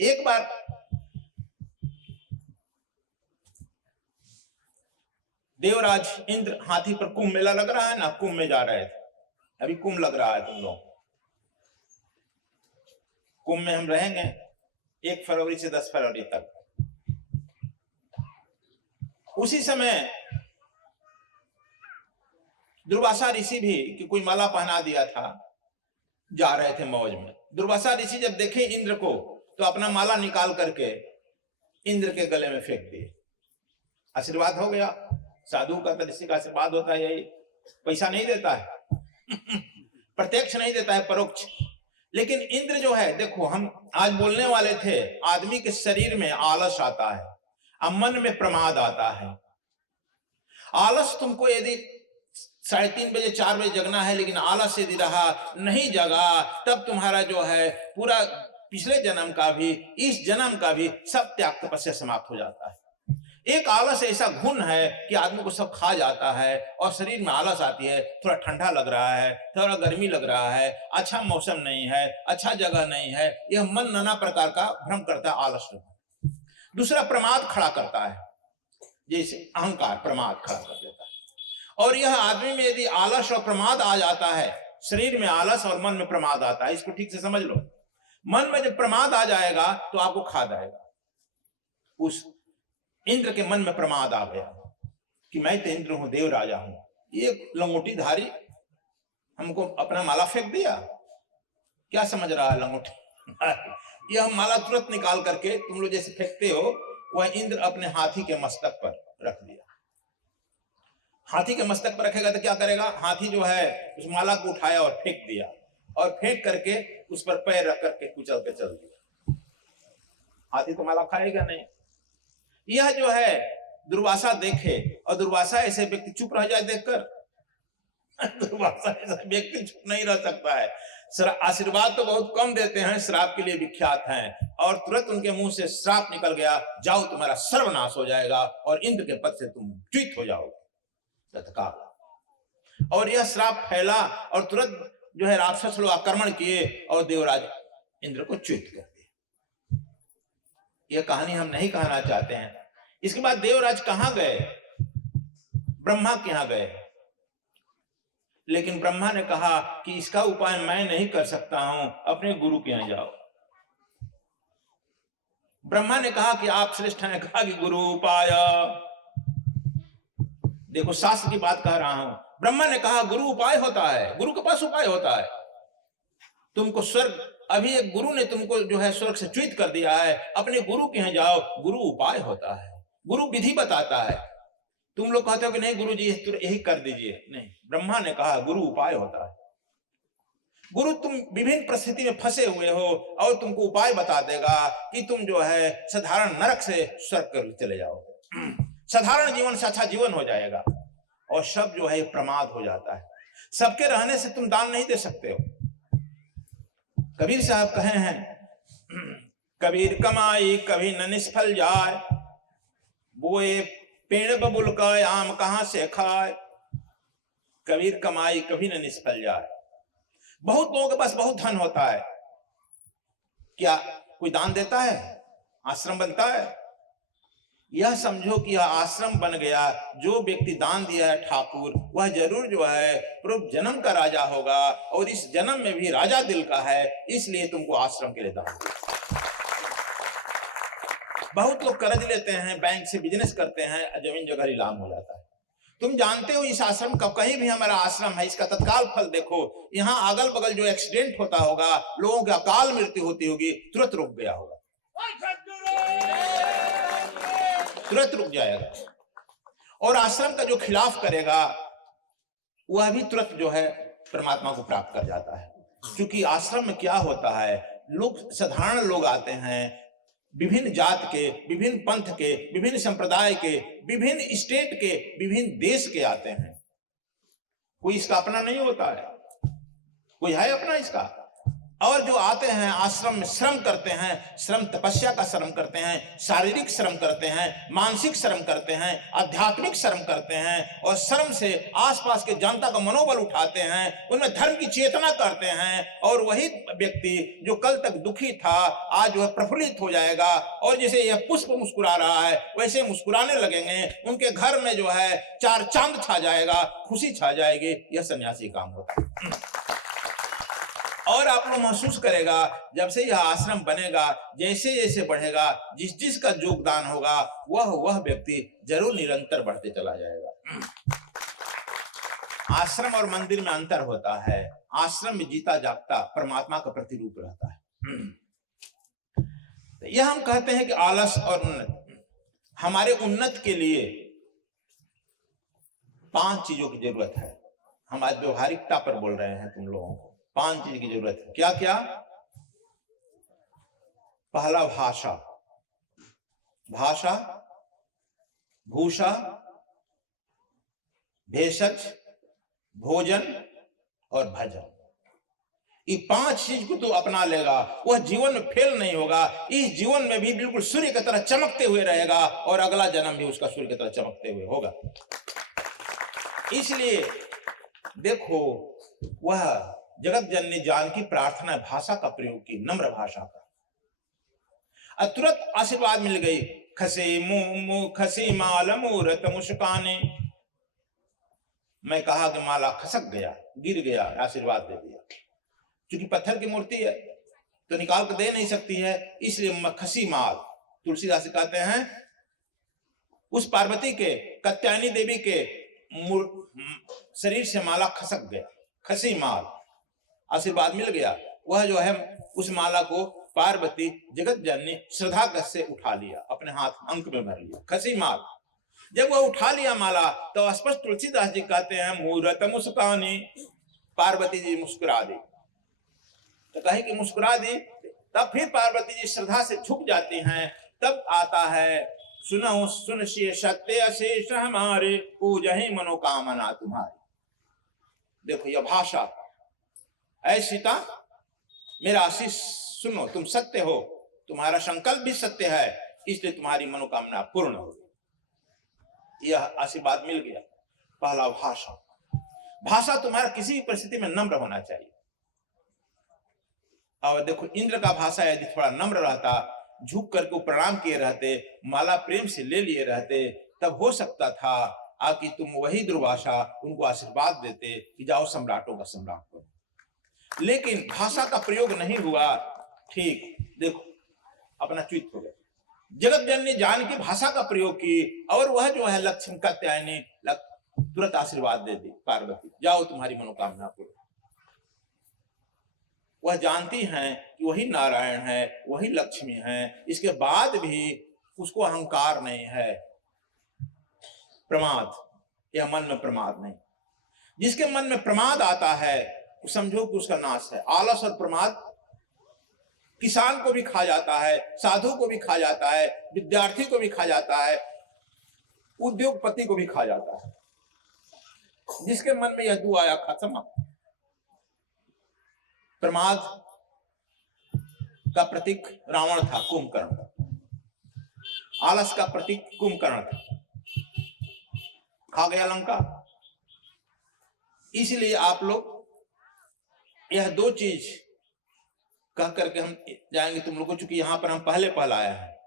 एक बार देवराज इंद्र हाथी पर, कुंभ मेला लग रहा है ना, कुंभ में जा रहे थे, अभी कुंभ लग रहा है, तुम लोग कुंभ में हम रहेंगे 1 फरवरी से 10 फरवरी तक। उसी समय दुर्वासा ऋषि भी कि कोई माला पहना दिया था, जा रहे थे मौज में। दुर्वासा ऋषि जब देखे इंद्र को तो अपना माला निकाल करके इंद्र के गले में फेंक दिए। आशीर्वाद हो गया। साधु का तो ऋषि का आशीर्वाद होता है, यही पैसा नहीं देता है प्रत्यक्ष नहीं देता है, परोक्ष। लेकिन इंद्र जो है, देखो हम आज बोलने वाले थे, आदमी के शरीर में आलस आता है, अब मन में प्रमाद आता है। आलस तुमको यदि 3:30 बजे 4 बजे जगना है, लेकिन आलस यदि रहा, नहीं जगा, तब तुम्हारा जो है पूरा पिछले जन्म का भी, इस जन्म का भी सब त्याग तपस्या समाप्त हो जाता है। एक आलस ऐसा गुण है कि आदमी को सब खा जाता है और शरीर में आलस आती है। थोड़ा ठंडा लग रहा है, थोड़ा गर्मी लग रहा है, अच्छा मौसम नहीं है, अच्छा जगह नहीं है, यह मन नाना प्रकार का भ्रम करता है, आलस। दूसरा प्रमाद खड़ा करता है, जैसे अहंकार प्रमाद खड़ा कर देता है। और यह आदमी में यदि आलस और प्रमाद आ जाता है, शरीर में आलस और मन में प्रमाद आता है, इसको ठीक से समझ लो। मन में जब प्रमाद आ जाएगा तो आपको खा जाएगा। उस इंद्र के मन में प्रमाद आ गया कि मैं तो इंद्र हूं, देव राजा हूं, ये लंगोटी धारी हमको अपना माला फेंक दिया। क्या समझ रहा है लंगोटी यह माला तुरंत निकाल करके तुम लोग जैसे फेंकते हो, वह इंद्र अपने हाथी के मस्तक पर रख दिया। हाथी के मस्तक पर रखेगा तो क्या करेगा, हाथी जो है उस माला को उठाया और फेंक दिया, और फेंक करके उस पर पैर रख करके कुचल के चल दिया। हाथी तो माला खाएगा नहीं। यह जो है दुर्वासा देखे, और दुर्वासा ऐसे व्यक्ति चुप रह जाए देखकर दुर्वासा ऐसा व्यक्ति चुप नहीं रह सकता है। आशीर्वाद तो बहुत कम देते हैं, श्राप के लिए विख्यात हैं, और तुरंत उनके मुंह से श्राप निकल गया, जाओ तुम्हारा सर्वनाश हो जाएगा और इंद्र के पद से तुम च्युत हो जाओगे तत्काल। और यह श्राप फैला और तुरंत जो है राक्षस लोग आक्रमण किए और देवराज इंद्र को च्युत कर दिया। यह कहानी हम नहीं कहना चाहते हैं। इसके बाद देवराज कहां गए, ब्रह्मा के यहां गए, लेकिन ब्रह्मा ने कहा कि इसका उपाय मैं नहीं कर सकता हूं, अपने गुरु के यहां जाओ। ब्रह्मा ने कहा कि आप श्रेष्ठ हैं, कहा कि गुरु उपाय, देखो शास्त्र की बात कह रहा हूं। ब्रह्मा ने कहा गुरु उपाय होता है, गुरु के पास उपाय होता है। तुमको स्वर्ग, अभी एक गुरु ने तुमको जो है स्वर्ग से च्युत कर दिया है, अपने गुरु के यहां जाओ, गुरु उपाय होता है, गुरु विधि बताता है। तुम लोग कहते हो कि नहीं गुरु जी यही कर दीजिए, नहीं, ब्रह्मा ने कहा गुरु उपाय होता है। गुरु तुम विभिन्न परिस्थिति में फंसे हुए हो और तुमको उपाय बता देगा कि तुम जो है साधारण नरक से स्वर्ग कर चले जाओगे, साधारण जीवन से अच्छा जीवन हो जाएगा, और सब जो है प्रमाद हो जाता है। सबके रहने से तुम दान नहीं दे सकते हो। कबीर साहब कहे हैं, कबीर कमाई कभी न निष्फल जाए, बोए पेड़ बबुल का आम कहां से खाए। कबीर कमाई कभी न निष्फल जाए। बहुत लोगों के पास बहुत धन होता है, क्या कोई दान देता है, आश्रम बनता है? यह समझो कि यह आश्रम बन गया, जो व्यक्ति दान दिया है ठाकुर, वह जरूर जो है पूर्व जन्म का राजा होगा, और इस जन्म में भी राजा दिल का है, इसलिए तुमको आश्रम के लिए दान। बहुत लोग कर्ज लेते हैं, बैंक से बिजनेस करते हैं, जमीन जगह नीलाम हो जाता है। तुम जानते हो इस आश्रम का, कहीं भी हमारा आश्रम है, इसका तत्काल फल देखो। यहाँ अगल बगल जो एक्सीडेंट होता होगा, लोगों की अकाल मृत्यु होती होगी, तुरंत रुक गया होगा, तुरंत रुक जाएगा। और आश्रम का जो खिलाफ करेगा वह भी तुरंत जो है परमात्मा को प्राप्त कर जाता है। क्योंकि आश्रम में क्या होता है, लोग साधारण लोग आते हैं, विभिन्न जात के, विभिन्न पंथ के, विभिन्न संप्रदाय के, विभिन्न स्टेट के, विभिन्न देश के आते हैं। कोई इसका अपना नहीं होता है, कोई है अपना इसका? और जो आते हैं आश्रम में श्रम करते हैं, श्रम तपस्या का श्रम करते हैं, शारीरिक श्रम करते हैं, मानसिक श्रम करते हैं, आध्यात्मिक श्रम करते हैं और श्रम से आसपास के जनता का मनोबल उठाते हैं, उनमें धर्म की चेतना करते हैं और वही व्यक्ति जो कल तक दुखी था आज वह प्रफुल्लित हो जाएगा और जैसे यह पुष्प मुस्कुरा रहा है वैसे मुस्कुराने लगेंगे, उनके घर में जो है चार चांद छा जाएगा, खुशी छा जाएगी। यह सन्यासी काम होता है। और आप लोग महसूस करेगा जब से यह आश्रम बनेगा, जैसे जैसे बढ़ेगा, जिस जिसका योगदान होगा वह व्यक्ति जरूर निरंतर बढ़ते चला जाएगा। आश्रम और मंदिर में अंतर होता है। आश्रम में जीता जागता परमात्मा का प्रतिरूप रहता है। यह हम कहते हैं कि आलस और उन्नत, हमारे उन्नत के लिए 5 चीजों की जरूरत है। हम आज व्यवहारिकता पर बोल रहे हैं तुम लोगों को। 5 चीज की जरूरत है। क्या क्या? पहला भाषा, भाषा, भूषा, भेषज, भोजन और भजन। ये 5 चीज को तो अपना लेगा, वह जीवन में फेल नहीं होगा। इस जीवन में भी बिल्कुल सूर्य की तरह चमकते हुए रहेगा और अगला जन्म भी उसका सूर्य की तरह चमकते हुए होगा। इसलिए देखो, वह जगत जननी जानकी प्रार्थना भाषा का प्रयोग की, नम्र भाषा का, तुरंत आशीर्वाद मिल गई। खसी माल मूरत मुस्काने। मैं कहा कि माला खसक गया, गिर गया, आशीर्वाद दे दिया। क्योंकि पत्थर की मूर्ति है तो निकाल कर दे नहीं सकती है, इसलिए खसी माल। तुलसीदास कहते हैं उस पार्वती के, कात्यायनी देवी के शरीर से माला खसक गया, खसी माल, आशीर्वाद मिल गया। वह जो है उस माला को पार्वती जगत जननी श्रद्धा से उठा लिया, अपने हाथ अंक में भर लिया, खसी माल। जब वह उठा लिया माला तो स्पष्ट तुलसीदास जी कहते हैं मूरत मुस्कानी, पार्वती जी मुस्कुरा दी। तो कहे कि मुस्कुरा दी, तब फिर पार्वती जी श्रद्धा से झुक जाती हैं। तब आता है सुनो सुन सत्य अशेष हमारे, पूजहि मनोकामना तुम्हारी। देखो यह भाषा, ऐ सीता मेरा आशीष सुनो, तुम सत्य हो, तुम्हारा संकल्प भी सत्य है, इसलिए तुम्हारी मनोकामना पूर्ण होगी। यह आशीर्वाद मिल गया। पहला भाषा, भाषा तुम्हारा किसी भी परिस्थिति में नम्र होना चाहिए। और देखो इंद्र का भाषा यदि थोड़ा नम्र रहता, झुक करके प्रणाम किए रहते, माला प्रेम से ले लिए रहते, तब हो सकता था कि तुम वही दुर्वासा उनको आशीर्वाद देते कि जाओ सम्राटों का सम्राट बनो। लेकिन भाषा का प्रयोग नहीं हुआ। ठीक देखो अपना चित्त हो गया। जगत जननी जानकी भाषा का प्रयोग की और वह जो है लक्ष्मी कात्यायनी तुरंत आशीर्वाद दे दी, पार्वती जाओ तुम्हारी मनोकामना पूर्ण। वह जानती हैं कि वही नारायण है, वही लक्ष्मी है, इसके बाद भी उसको अहंकार नहीं है, प्रमाद, यह मन में प्रमाद नहीं। जिसके मन में प्रमाद आता है समझो कि उसका नाश है। आलस और प्रमाद किसान को भी खा जाता है, साधु को भी खा जाता है, विद्यार्थी को भी खा जाता है, उद्योगपति को भी खा जाता है। जिसके मन में यह दू आया खत्म। प्रमाद का प्रतीक रावण था, कुंभकर्ण था। आलस का प्रतीक कुंभकर्ण था, खा गया लंका। इसलिए आप लोग यह 2 चीज कह करके हम जाएंगे तुम लोगों को, चूंकि यहां पर हम पहले आए हैं।